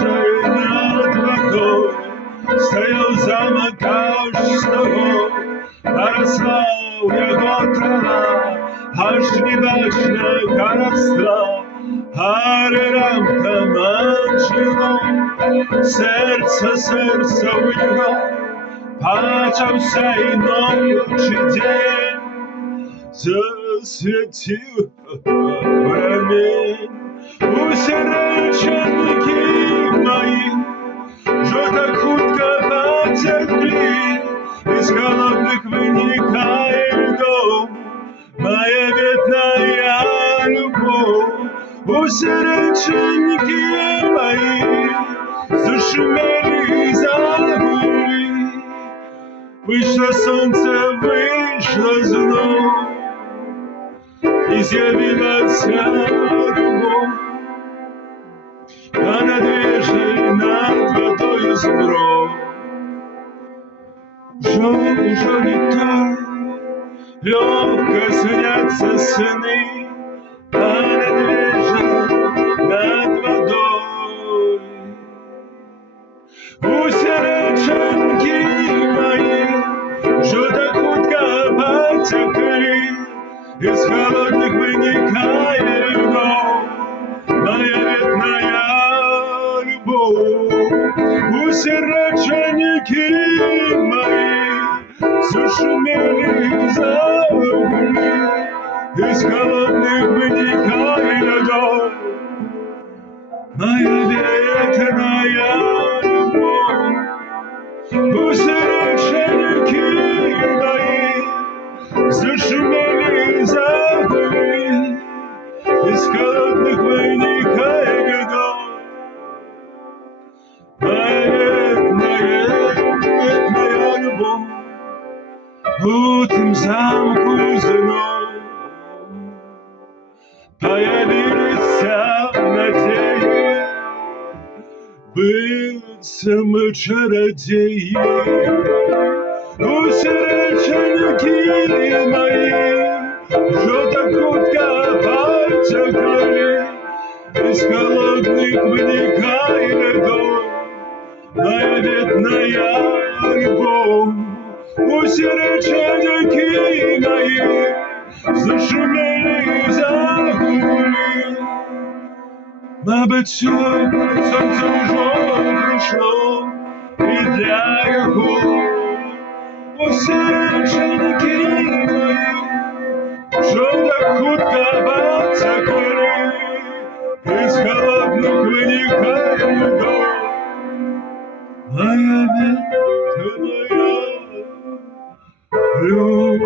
вечер над водой стоял замок аж того, а росла у його трава, аж не бачна каравства, але рамка манжило, серце у його, почався і ночі день, засвітив промінь. Усі реченьки мої, що так хутко потекли, із холодних виникає льдом моя бідная любов. Усі реченьки мої зашумели, забули, вийшло сонце, вийшло знов, і з'явилася любов, а над вежей, над водою збров. Уже не той, легко снятся сны, а над вежей, над водой. Усі реченьки мої, що так хутко потекли, із холодних виникає льдом моя бідная любов. Усі реченьки мої зашумели, забули, із холодних виникає льдом моя бідная любов. Усі реченьки мої зашумели, забыли, из холодных виникає льдом моя бідная любов. У тім замку знов появилися надії, бивцями чародії. Усі реченьки мої, що так хутко потекли, із холодних виникає льдом моя бідная любов. Усі реченьки мої зашумели, забули, мабуть, сонце вже прийшло і для його. Усі реченьки мої, що так хутко потекли, із холодних виникає льдом моя бідная любов.